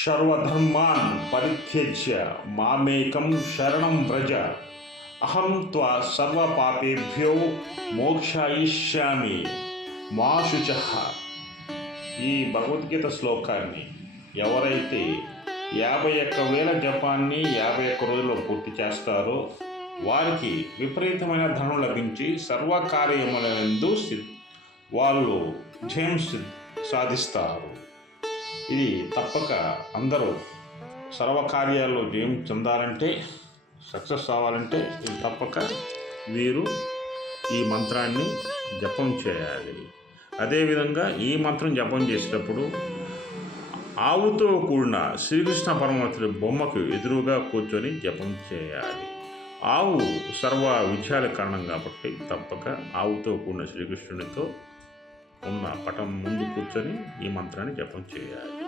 సర్వధర్మాన్ పరిత్యజ్య మామేకం శరణం వ్రజ అహం త్వా సర్వపాపేభ్యో మోక్షయిష్యామి మా శుచ ఈ భగవద్గీత శ్లోకాన్ని ఎవరైతే యాభై ఒక్క వేల జపాన్ని యాభై ఒక్క రోజుల్లో పూర్తి చేస్తారో వారికి విపరీతమైన ధనం లభించి సర్వకార్యములందు వాళ్ళు జయం సాధిస్తారు. ఇది తప్పక అందరూ సర్వకార్యాల్లో జయం చెందాలంటే సక్సెస్ అవ్వాలంటే ఇది తప్పక వీరు ఈ మంత్రాన్ని జపం చేయాలి. అదేవిధంగా ఈ మంత్రం జపం చేసేటప్పుడు ఆవుతో కూడిన శ్రీకృష్ణ పరమాత్మ బొమ్మకు ఎదురుగా కూర్చొని జపం చేయాలి. ఆవు సర్వ విజయాల కారణం కాబట్టి తప్పక ఆవుతో కూడిన శ్రీకృష్ణునితో ఉన్న పటం ముందు కూర్చొని ఈ మంత్రాన్ని జపం చేయాలి.